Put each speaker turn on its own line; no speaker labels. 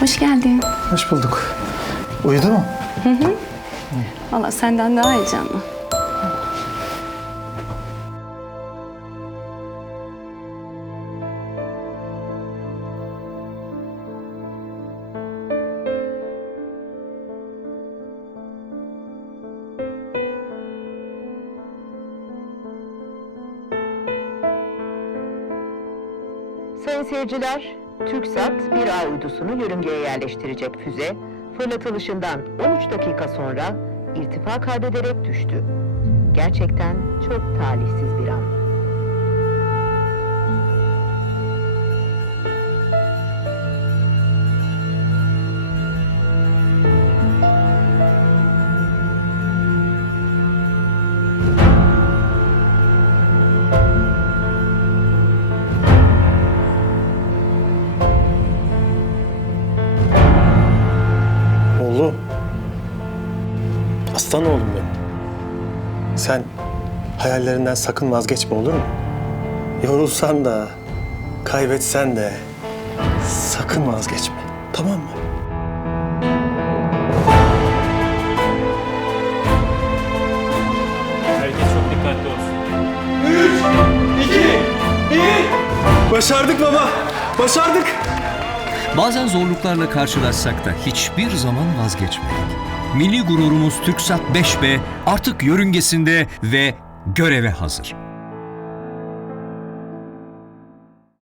Hoş geldin.
Hoş bulduk. Uyudu mu?
Valla senden daha heyecanlı.
Sayın seyirciler, TürkSat 1A uydusunu yörüngeye yerleştirecek füze, fırlatılışından 13 dakika sonra irtifa kaybederek düştü. Gerçekten çok talihsiz bir an.
Oğlum. Aslan oğlum benim. Sen hayallerinden sakın vazgeçme olur mu? Yorulsan da, kaybetsen de sakın vazgeçme. Tamam mı?
Herkes çok dikkatli olsun.
Başardık baba. Başardık.
Bazen zorluklarla karşılaşsak da hiçbir zaman vazgeçmedik. Milli gururumuz TürkSat 5B artık yörüngesinde ve göreve hazır.